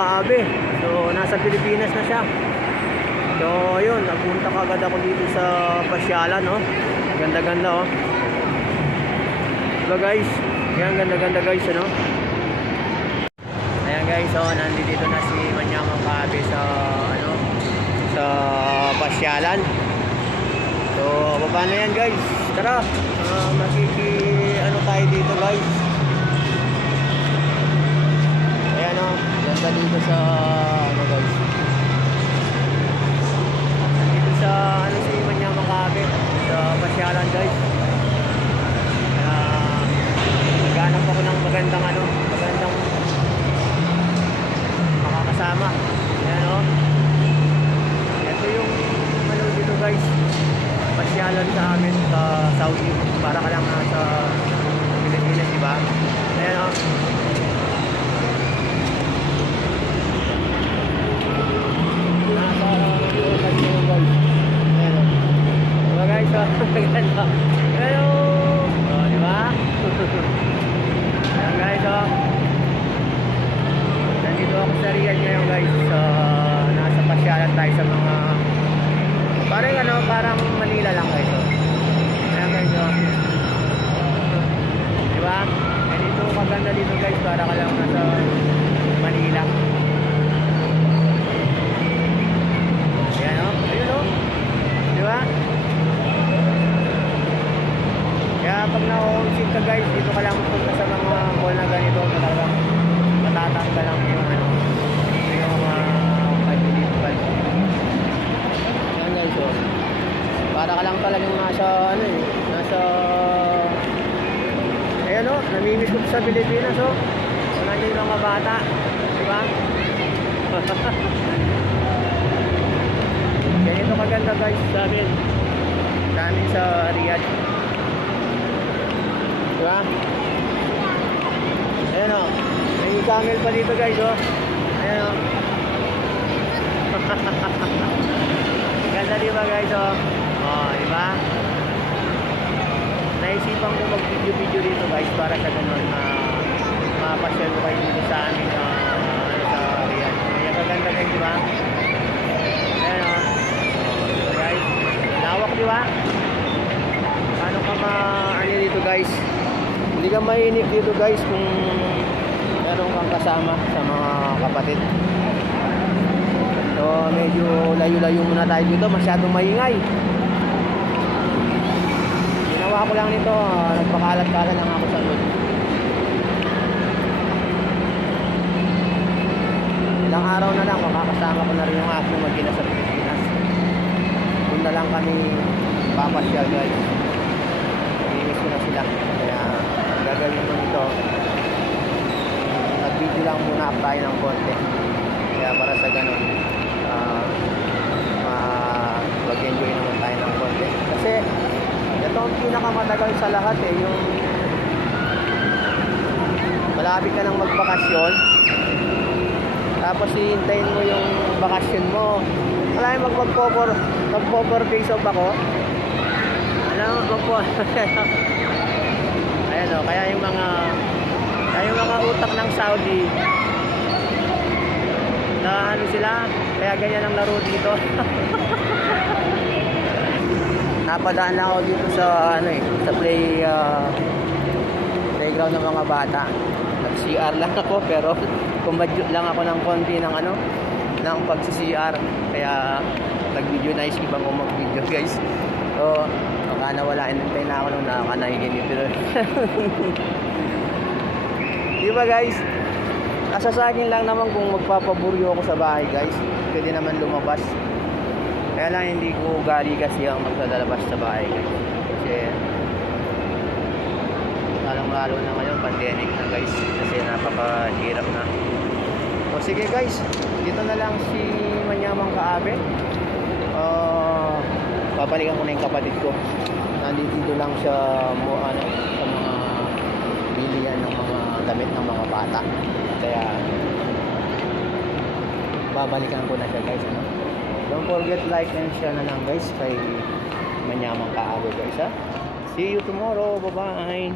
Kaabe. So nasa Pilipinas na siya. So ayun, nagpunta kagad ako dito sa pasyalan, no. Ganda-ganda, oh. Diba guys? Yan, ganda-ganda guys, ano. Ayan guys, so nandito na si Manyamang Kaabe sa ano, sa pasyalan. So baba na yan guys. Tara, ano tayo dito guys. Ayan, oh, ganda dito sa ano guys. Dito sa ano si Manyamang Kaabe sa pasyalan guys. Naghanap ako ng magandang makakasama. Ayan, oh. Ito yung ano dito guys, pasyalan sa amin sa Saudi. Para ka lang nasa Pilipinas, diba? Ayan, oh. Diba guys, oh. Ganda. Hello. Oh, diba? Ayan guys, oh. Nandito ako sa Riyadh ngayon guys. Nasa pasyalan tayo sa mga parang Manila lang guys, oh. Ayan guys, oh. Diba? Dito maganda dito guys, para ka lang nasa Manila. Ayan, oh. Ayun, oh. Diba? Kaya pag na-homesick ka guys, dito ka lang punta sa mga mall na ganito, talagang matatanggal lang yung pag-deliver. Ayan guys, oh. Para ka lang talagang nasa ayan, oh, namimiss ko sa Pilipinas, oh. Nandiyan yung mga bata, diba? Ganito kaganda guys sa amin sa Riyadh, diba? Ayan, oh, may camel pa dito guys, oh. Ayan, oh. Ganda diba guys, oh. Oh, diba? Naisipan ko mag-video dito guys, para sa ganun mapasyal ko kayo dito sa amin sa Riyadh. Ayan, kaganda guys, diba? Ayan, oh. Diba guys? Lawak, diba? Paano ka ano dito guys? Hindi ka mainip dito guys kung meron kang kasama sa mga kapatid. So medyo layo-layo muna tayo dito, masyadong maingay. Ginawa ko lang nito, nagpakalat-kalat lang ako sa loob. Ilang araw na lang makakasama ko na rin yung aking mag-ina sa Pilipinas. Doon na lang kami papasyal guys. Namiss ko na sila, kaya gagawin ko nito, nag-video lang muna tayo ng konti. Kaya para sa ganun mag-enjoy naman tayo ng konti. Kasi ito ang pinakamatagal sa lahat, yung malapit ka nang magbakasyon, tapos hihintayin mo yung bakasyon mo. Wala yung magpo-4 days off ako. Alam mo, ayan, oh, kaya yung mga utak ng Saudi na ano sila, kaya ganyan ang laro dito. Napadaan lang ako dito sa sa playground ng mga bata. Nag-CR lang ako, pero kumadyo lang ako ng konti ng ng pag-CR, kaya nag-video, naisip ko mag-video guys. So baka nawala, inantay na ako nung nakakanaigin dito. Diba guys? Asa sa akin lang naman kung magpapaburyo ako sa bahay guys, pwede naman lumabas. Kaya lang hindi ko ugali kasi ang maglalabas sa bahay guys. Kasi lalo na ngayon, pandemic na guys, kasi napakahirap na. O sige guys, dito na lang si Manyamang Kaabe. Babalikan ko na yung kapatid ko. Nandito lang siya sa mga bilihan ng mga damit ng mga bata. Kaya babalikan ko na siya guys, no? Don't forget like and share na lang guys kay Manyamang Kaabe guys, ha? See you tomorrow, bye bye.